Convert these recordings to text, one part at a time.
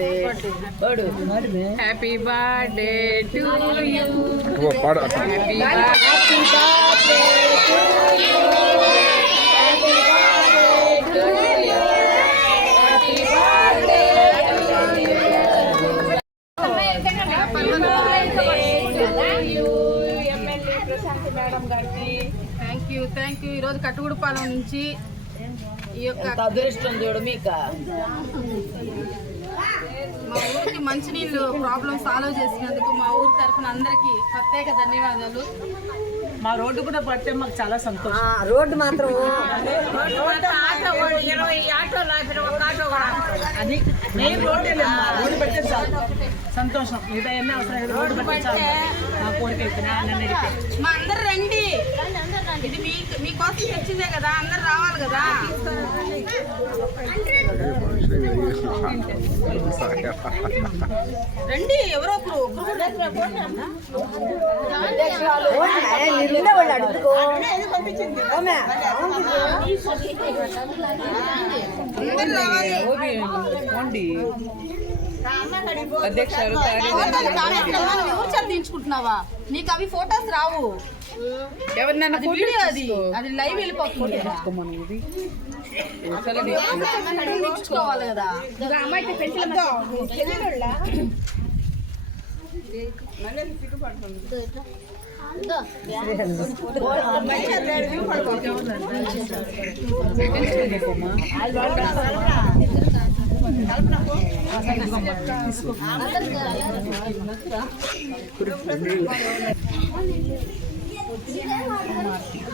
Birthday happy birthday to you ఓ పాడ happy thank you thank you ఈరోజు కట్టుగుడుపాలెం నుంచి ఈ యొక్క అదృష్టం చూడు మీక. మా ఊరికి మంచినీళ్ళు ప్రాబ్లం సాల్వ్ చేసినందుకు మా ఊరి తరఫున అందరికీ ప్రత్యేక ధన్యవాదాలు. మా రోడ్డు కూడా పడితే మాకు చాలా సంతోషం. రోడ్డు మాత్రం అది మెయిన్ రోడ్డు రోడ్డు పెడితే చాలు. సంతోషం. మిగతా అవసరం రోడ్డు పెడితే చాలు. మా కోరిక మా అందరు రండి. ఇది మీ మీకోసం తెచ్చిందే కదా అందరు రావాలి కదా. రండి ఎవరో ఒకరు పంపించింది చదివించుకుంటున్నావా? నీకు అవి ఫోటోస్ రావు. అది లైవ్ వెళ్ళిపోతుంది.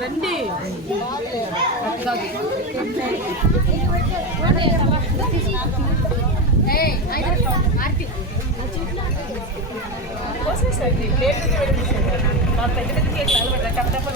రండి. తెచ్చుకోవాలి కదా రండి మా పెద్ద పెద్ద కేసులు అలవాటు టప్ టప్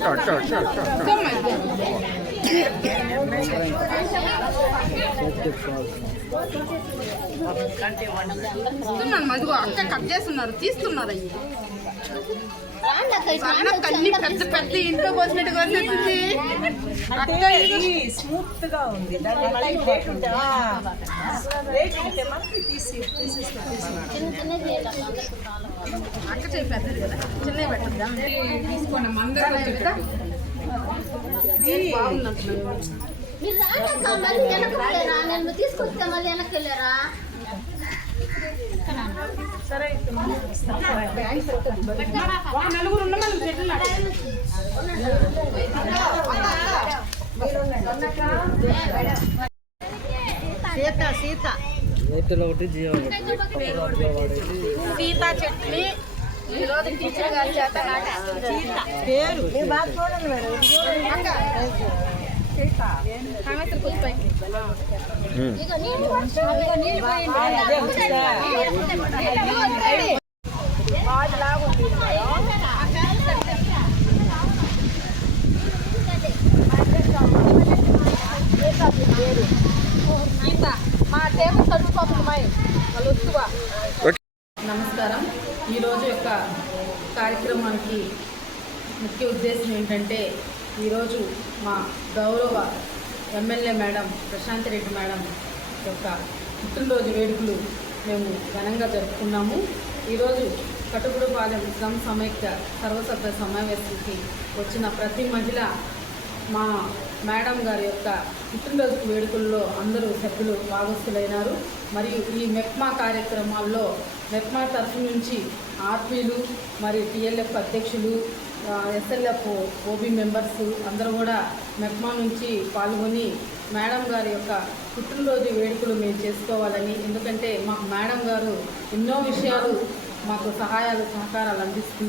Sure, sure, sure, sure, sure. అదిగో అక్క కట్ చేస్తున్నారు తీస్తున్నారు అయ్యి. అన్ని పెద్ద పెద్ద ఇంట్లో పోసినట్టు స్మూత్గా ఉంది. అక్క చేయి పెద్దది కదా చిన్నవి పెట్టద్దా? తీసుకోండి అందరూ. మీరు రానక్క మళ్ళీ వెనక్కి వెళ్ళారా నేను తీసుకొస్తే మళ్ళీ వెనక్కి వెళ్ళారా సరే అయితే మనం ఇస్తాం. ఒక నలుగురు ఉన్న మనం చెట్లు నాటాలి. సీత సీత సీతా చెట్టుని టీచర్ గారి చేత మా టేబుల్ వాళ్ళు వస్తువా ఓకే నమస్కారం. ఈరోజు యొక్క కార్యక్రమానికి ముఖ్య ఉద్దేశం ఏంటంటే ఈరోజు మా గౌరవ MLA madam Prashant Reddy madam యొక్క పుట్టినరోజు వేడుకలు మేము ఘనంగా జరుపుకున్నాము. ఈరోజు కటుకుడుపాలెం శ్రమ సమైక్య సర్వసభ్య సమావేశానికి వచ్చిన ప్రతి మహిళ మా మేడం గారి యొక్క పుట్టినరోజు వేడుకల్లో అందరూ సభ్యులు భాగస్థులైనారు. మరియు ఈ మెప్మా కార్యక్రమాల్లో మెప్మా తరఫు నుంచి ఆర్పీలు మరియు టీఎల్ఎఫ్ అధ్యక్షులు ఎస్ఎల్ఎఫ్ ఓబీ మెంబర్స్ అందరూ కూడా మెప్మా నుంచి పాల్గొని మేడం గారి యొక్క పుట్టినరోజు వేడుకలు మేము చేసుకోవాలని. ఎందుకంటే మాకు మేడం గారు ఎన్నో విషయాలు మాకు సహాయాలు సహకారాలు అందిస్తూ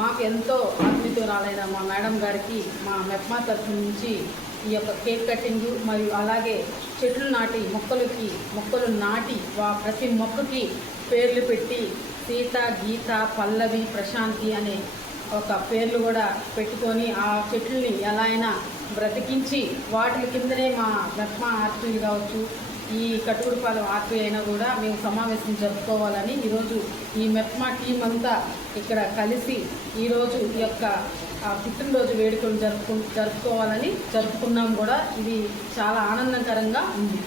మాకు ఎంతో ఆత్మీయురాలైన మా మేడం గారికి మా మెప్మా తరఫు నుంచి ఈ యొక్క కేక్ కటింగ్ మరియు అలాగే చెట్లు నాటి మొక్కలకి మొక్కలు నాటి వా ప్రతి మొక్కకి పేర్లు పెట్టి సీత గీత పల్లవి ప్రశాంతి అనే ఒక పేర్లు కూడా పెట్టుకొని ఆ చెట్లని ఎలా అయినా బ్రతికించి వాటి కిందనే మా మెప్మా ఆర్పీలు కావచ్చు ఈ కట్టుకుడిపాలెం ఆర్పీ అయినా కూడా మేము సమావేశం జరుపుకోవాలని ఈరోజు ఈ మెప్మా టీం అంతా ఇక్కడ కలిసి ఈరోజు ఈ యొక్క పుట్టినరోజు వేడుకలు జరుపుకు జరుపుకోవాలని జరుపుకున్నాం కూడా. ఇది చాలా ఆనందకరంగా ఉంది.